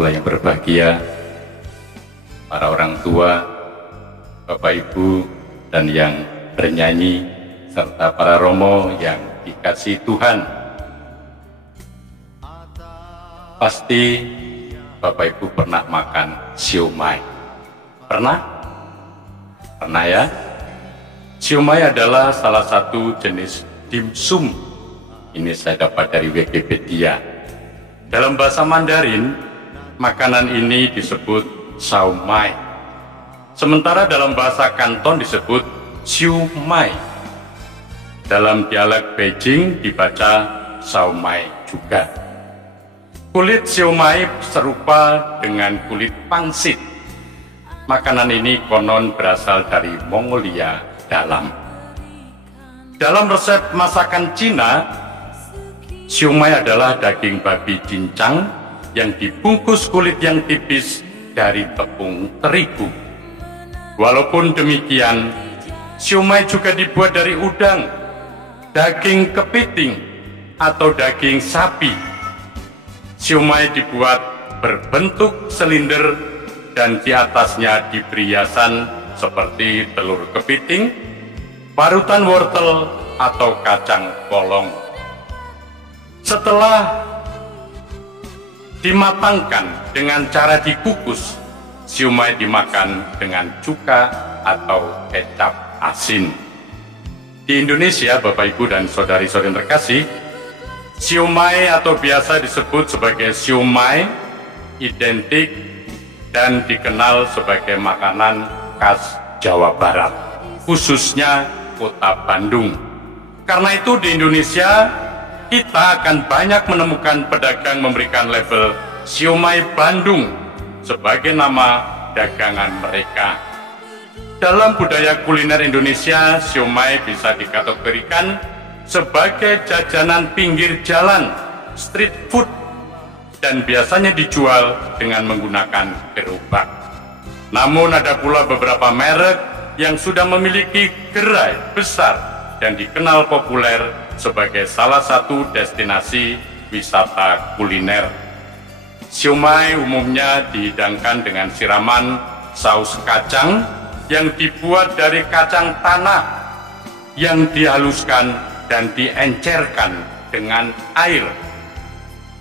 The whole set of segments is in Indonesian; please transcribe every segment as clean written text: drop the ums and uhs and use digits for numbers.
mempelai yang berbahagia, para orang tua, Bapak Ibu, dan yang bernyanyi, serta para romo yang dikasihi Tuhan. Pasti Bapak Ibu pernah makan siomay. Pernah? Pernah ya? Siomay adalah salah satu jenis dimsum. Ini saya dapat dari Wikipedia. Dalam bahasa Mandarin, makanan ini disebut saomai. Sementara dalam bahasa Kanton disebut siumai. Dalam dialek Beijing dibaca saomai juga. Kulit siomay serupa dengan kulit pangsit. Makanan ini konon berasal dari Mongolia dalam. Dalam resep masakan Cina, siomay adalah daging babi cincang yang dibungkus kulit yang tipis dari tepung terigu. Walaupun demikian, siomay juga dibuat dari udang, daging kepiting, atau daging sapi. Siomay dibuat berbentuk silinder dan di atasnya diberi hiasan seperti telur kepiting, parutan wortel, atau kacang polong. Setelah dimatangkan dengan cara dikukus, siomay dimakan dengan cuka atau kecap asin. Di Indonesia, Bapak Ibu dan saudari-saudari terkasih, siomay atau biasa disebut sebagai siomay identik dan dikenal sebagai makanan khas Jawa Barat, khususnya Kota Bandung. Karena itu di Indonesia kita akan banyak menemukan pedagang memberikan label siomay Bandung sebagai nama dagangan mereka. Dalam budaya kuliner Indonesia, siomay bisa dikategorikan sebagai jajanan pinggir jalan, street food, dan biasanya dijual dengan menggunakan gerobak. Namun ada pula beberapa merek yang sudah memiliki gerai besar dan dikenal populer sebagai salah satu destinasi wisata kuliner. Siomay umumnya dihidangkan dengan siraman saus kacang yang dibuat dari kacang tanah yang dihaluskan dan diencerkan dengan air.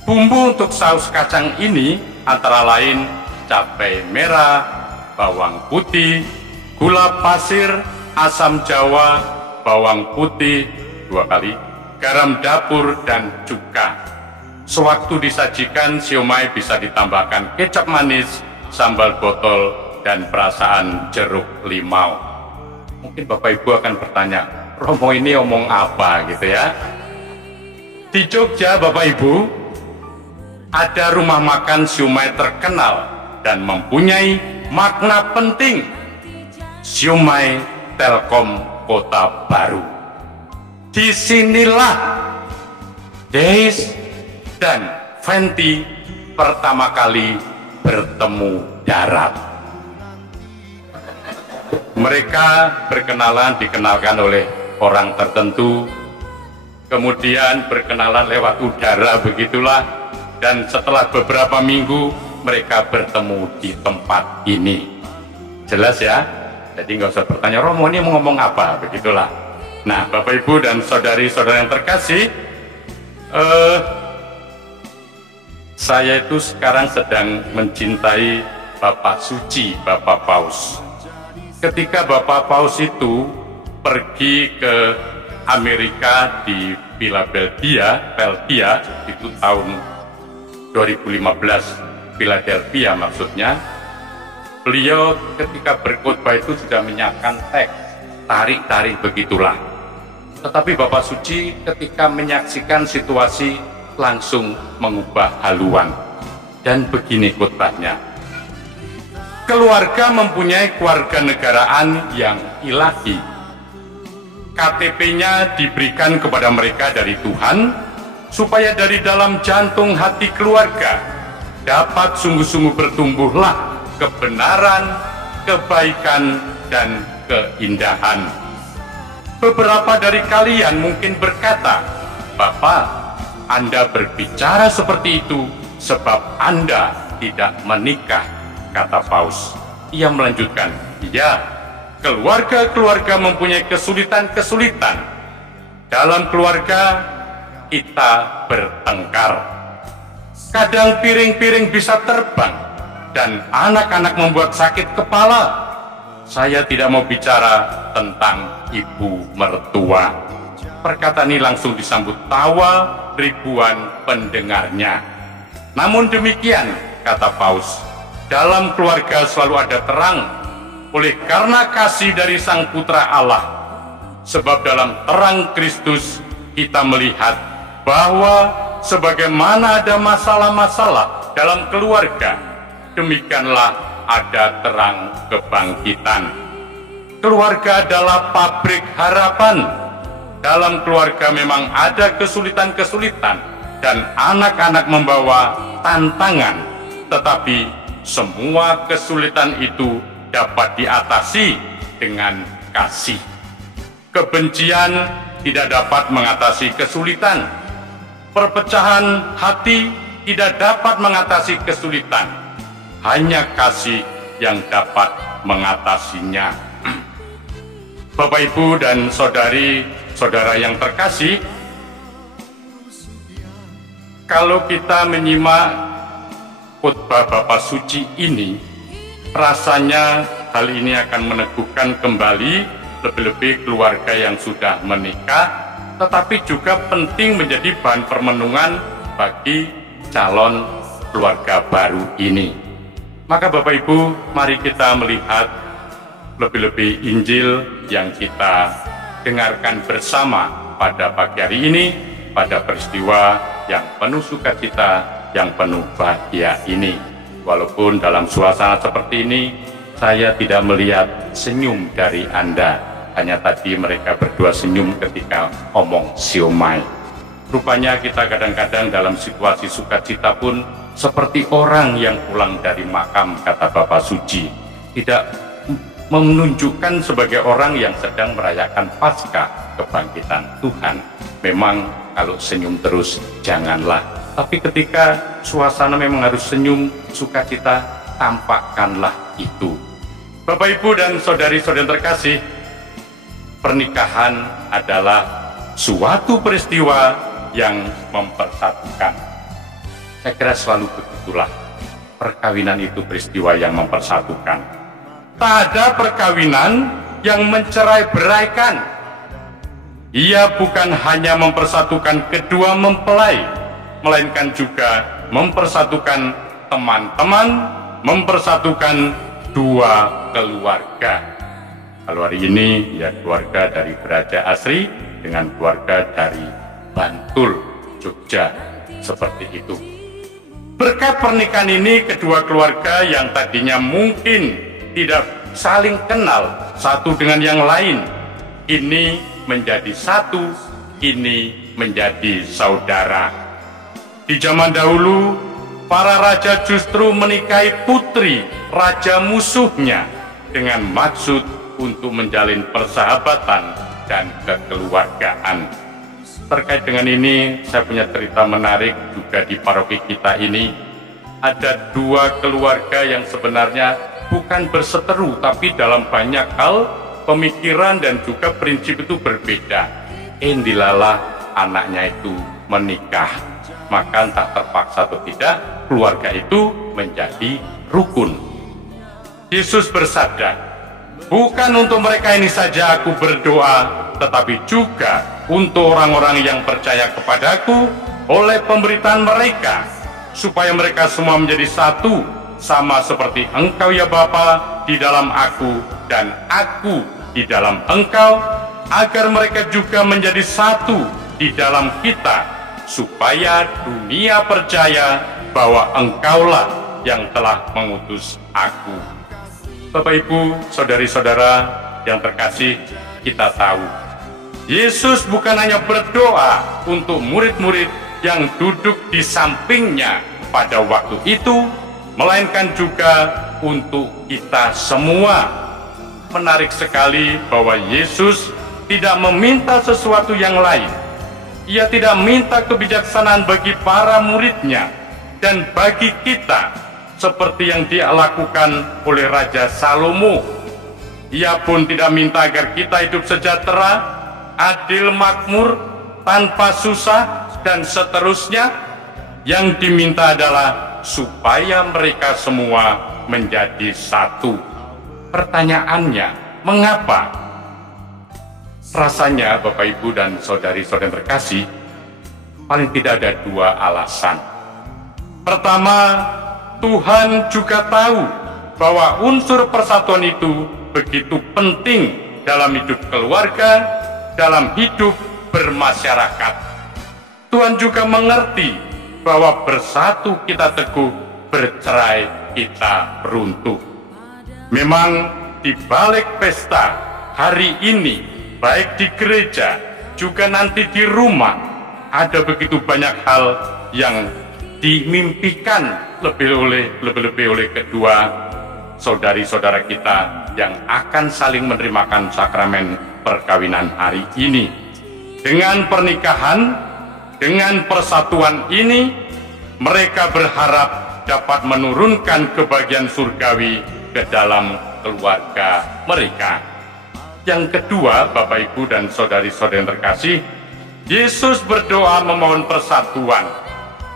Bumbu untuk saus kacang ini antara lain cabai merah, bawang putih, gula pasir, asam jawa, bawang putih 2 kali, garam dapur, dan cuka. Sewaktu disajikan, siomay bisa ditambahkan kecap manis, sambal botol, dan perasaan jeruk limau. Mungkin Bapak Ibu akan bertanya, Romo ini omong apa gitu ya? Di Jogja, Bapak Ibu, ada rumah makan siomay terkenal dan mempunyai makna penting. Siomay Telkom Kota Baru. Disinilah Deis dan Fenty pertama kali bertemu darat. Mereka berkenalan, dikenalkan oleh orang tertentu, kemudian berkenalan lewat udara, begitulah, dan setelah beberapa minggu mereka bertemu di tempat ini. Jelas ya? Jadi nggak usah bertanya, Romo ini mau ngomong apa, begitulah. Nah, Bapak Ibu dan saudari-saudara yang terkasih, saya itu sekarang sedang mencintai Bapak Suci, Bapak Paus. Ketika Bapak Paus itu pergi ke Amerika di Philadelphia, itu tahun 2015, Philadelphia maksudnya, beliau ketika berkhotbah itu sudah menyiapkan teks, tarik-tarik begitulah. Tetapi Bapak Suci ketika menyaksikan situasi langsung mengubah haluan. Dan begini khotbahnya. Keluarga mempunyai kewarganegaraan yang ilahi. KTP-nya diberikan kepada mereka dari Tuhan, supaya dari dalam jantung hati keluarga dapat sungguh-sungguh bertumbuhlah kebenaran, kebaikan, dan keindahan. Beberapa dari kalian mungkin berkata, Bapak, Anda berbicara seperti itu sebab Anda tidak menikah, kata Paus. Ia melanjutkan, ya, keluarga-keluarga mempunyai kesulitan-kesulitan. Dalam keluarga kita bertengkar. Kadang piring-piring bisa terbang dan anak-anak membuat sakit kepala. Saya tidak mau bicara tentang ibu mertua. Perkataan ini langsung disambut tawa ribuan pendengarnya. Namun demikian, kata Paus, dalam keluarga selalu ada terang, oleh karena kasih dari Sang Putra Allah. Sebab dalam terang Kristus kita melihat bahwa sebagaimana ada masalah-masalah dalam keluarga, demikianlah ada terang kebangkitan. Keluarga adalah pabrik harapan. Dalam keluarga memang ada kesulitan-kesulitan dan anak-anak membawa tantangan, tetapi semua kesulitan itu dapat diatasi dengan kasih. Kebencian tidak dapat mengatasi kesulitan. Perpecahan hati tidak dapat mengatasi kesulitan. Hanya kasih yang dapat mengatasinya. Bapak, Ibu, dan saudara yang terkasih, kalau kita menyimak khotbah Bapak Suci ini, rasanya hal ini akan meneguhkan kembali lebih-lebih keluarga yang sudah menikah, tetapi juga penting menjadi bahan permenungan bagi calon keluarga baru ini. Maka Bapak Ibu, mari kita melihat lebih-lebih Injil yang kita dengarkan bersama pada pagi hari ini, pada peristiwa yang penuh sukacita, yang penuh bahagia ini. Walaupun dalam suasana seperti ini, saya tidak melihat senyum dari Anda. Hanya tadi mereka berdua senyum ketika omong siomay. Rupanya kita kadang-kadang dalam situasi sukacita pun seperti orang yang pulang dari makam, kata Bapak Suci. Tidak menunjukkan sebagai orang yang sedang merayakan Paskah kebangkitan Tuhan. Memang kalau senyum terus, janganlah. Tapi ketika suasana memang harus senyum, sukacita, tampakkanlah itu. Bapak, Ibu, dan saudari-saudari terkasih, pernikahan adalah suatu peristiwa yang mempersatukan. Saya kira selalu begitulah. Perkawinan itu peristiwa yang mempersatukan. Tak ada perkawinan yang mencerai-beraikan. Ia bukan hanya mempersatukan kedua mempelai, melainkan juga mempersatukan teman-teman, mempersatukan dua keluarga. Kalau hari ini ya keluarga dari Beraja Asri dengan keluarga dari Bantul, Jogja, seperti itu. Berkat pernikahan ini, kedua keluarga yang tadinya mungkin tidak saling kenal satu dengan yang lain, ini menjadi satu, ini menjadi saudara. Di zaman dahulu, para raja justru menikahi putri raja musuhnya dengan maksud untuk menjalin persahabatan dan kekeluargaan. Terkait dengan ini, saya punya cerita menarik juga di paroki kita ini. Ada dua keluarga yang sebenarnya bukan berseteru, tapi dalam banyak hal, pemikiran dan juga prinsip itu berbeda. Indilalah anaknya itu menikah. Maka entah terpaksa atau tidak, keluarga itu menjadi rukun. Yesus bersabda, bukan untuk mereka ini saja aku berdoa, tetapi juga untuk orang-orang yang percaya kepadaku oleh pemberitaan mereka, supaya mereka semua menjadi satu, sama seperti Engkau ya Bapa di dalam aku dan aku di dalam Engkau, agar mereka juga menjadi satu di dalam kita, supaya dunia percaya bahwa Engkaulah yang telah mengutus aku. Bapak, Ibu, saudari-saudara yang terkasih, kita tahu Yesus bukan hanya berdoa untuk murid-murid yang duduk di sampingnya pada waktu itu, melainkan juga untuk kita semua. Menarik sekali bahwa Yesus tidak meminta sesuatu yang lain. Ia tidak minta kebijaksanaan bagi para muridnya dan bagi kita, seperti yang dilakukan oleh Raja Salomo. Ia pun tidak minta agar kita hidup sejahtera, adil, makmur, tanpa susah, dan seterusnya. Yang diminta adalah supaya mereka semua menjadi satu. Pertanyaannya, mengapa? Rasanya Bapak Ibu dan saudari-saudari terkasih, paling tidak ada dua alasan. Pertama, Tuhan juga tahu bahwa unsur persatuan itu begitu penting dalam hidup keluarga, dalam hidup bermasyarakat. Tuhan juga mengerti bahwa bersatu kita teguh, bercerai kita runtuh. Memang di balik pesta hari ini, baik di gereja juga nanti di rumah, ada begitu banyak hal yang dimimpikan lebih-lebih oleh kedua saudari-saudara kita yang akan saling menerimakan sakramen perkawinan hari ini. Dengan pernikahan, dengan persatuan ini, mereka berharap dapat menurunkan kebahagiaan surgawi ke dalam keluarga mereka. Yang kedua, Bapak Ibu dan saudari-saudari yang terkasih, Yesus berdoa memohon persatuan.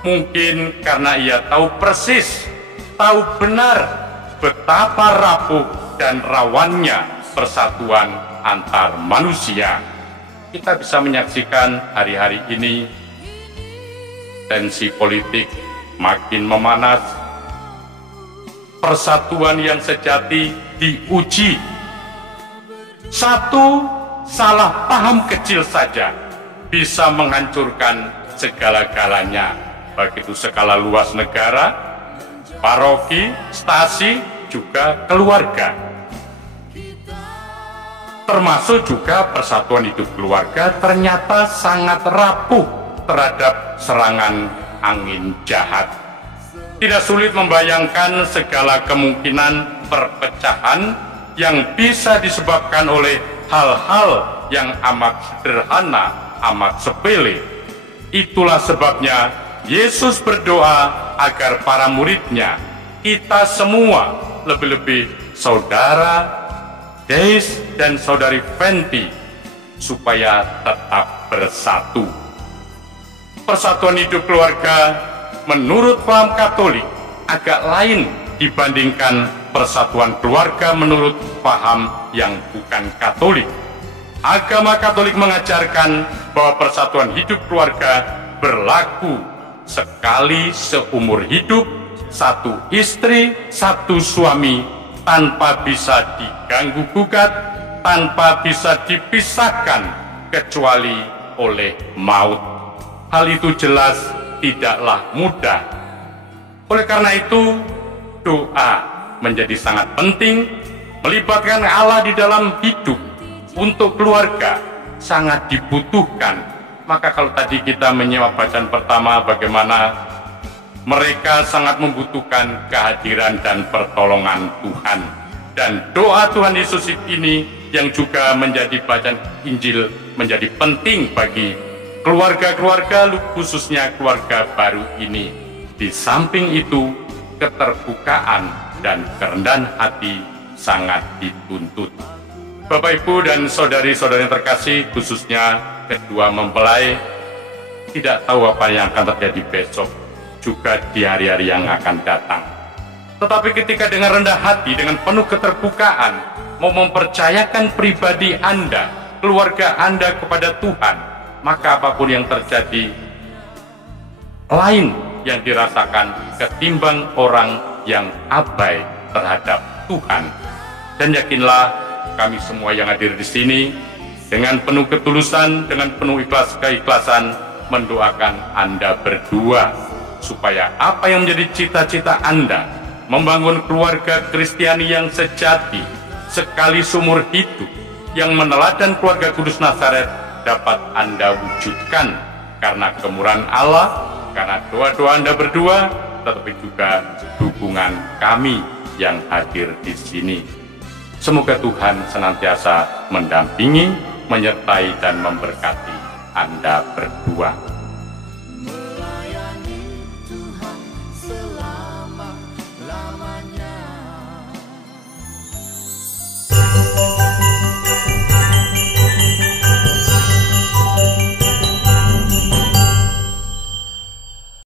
Mungkin karena ia tahu persis, tahu benar betapa rapuh dan rawannya persatuan antar manusia. Kita bisa menyaksikan hari-hari ini tensi politik makin memanas, persatuan yang sejati diuji. Satu salah paham kecil saja bisa menghancurkan segala-galanya, baik itu skala luas negara, paroki, stasi, juga keluarga. Termasuk juga persatuan hidup keluarga ternyata sangat rapuh terhadap serangan angin jahat. Tidak sulit membayangkan segala kemungkinan perpecahan yang bisa disebabkan oleh hal-hal yang amat sederhana, amat sepele. Itulah sebabnya Yesus berdoa agar para muridnya, kita semua, lebih-lebih saudara Deis dan saudari Fenti, supaya tetap bersatu. Persatuan hidup keluarga menurut paham Katolik agak lain dibandingkan persatuan keluarga menurut paham yang bukan Katolik. Agama Katolik mengajarkan bahwa persatuan hidup keluarga berlaku sekali seumur hidup, satu istri, satu suami, tanpa bisa diganggu-gugat, tanpa bisa dipisahkan kecuali oleh maut. Hal itu jelas tidaklah mudah. Oleh karena itu, doa menjadi sangat penting, melibatkan Allah di dalam hidup untuk keluarga sangat dibutuhkan. Maka kalau tadi kita menyimak bacaan pertama bagaimana mereka sangat membutuhkan kehadiran dan pertolongan Tuhan. Dan doa Tuhan Yesus ini yang juga menjadi bacaan Injil menjadi penting bagi keluarga-keluarga, khususnya keluarga baru ini. Di samping itu, keterbukaan dan kerendahan hati sangat dituntut. Bapak, Ibu, dan saudari-saudari yang terkasih, khususnya kedua mempelai, tidak tahu apa yang akan terjadi besok, juga di hari-hari yang akan datang. Tetapi ketika dengan rendah hati, dengan penuh keterbukaan, mau mempercayakan pribadi Anda, keluarga Anda kepada Tuhan, maka apapun yang terjadi, lain yang dirasakan ketimbang orang yang abai terhadap Tuhan. Dan yakinlah, kami semua yang hadir di sini, dengan penuh ketulusan, dengan penuh keikhlasan, mendoakan Anda berdua, supaya apa yang menjadi cita-cita Anda, membangun keluarga Kristiani yang sejati, sekali seumur hidup, yang meneladan keluarga Kudus Nazaret, dapat Anda wujudkan karena kemurahan Allah, karena doa-doa Anda berdua, tetapi juga dukungan kami yang hadir di sini. Semoga Tuhan senantiasa mendampingi, menyertai, dan memberkati Anda berdua.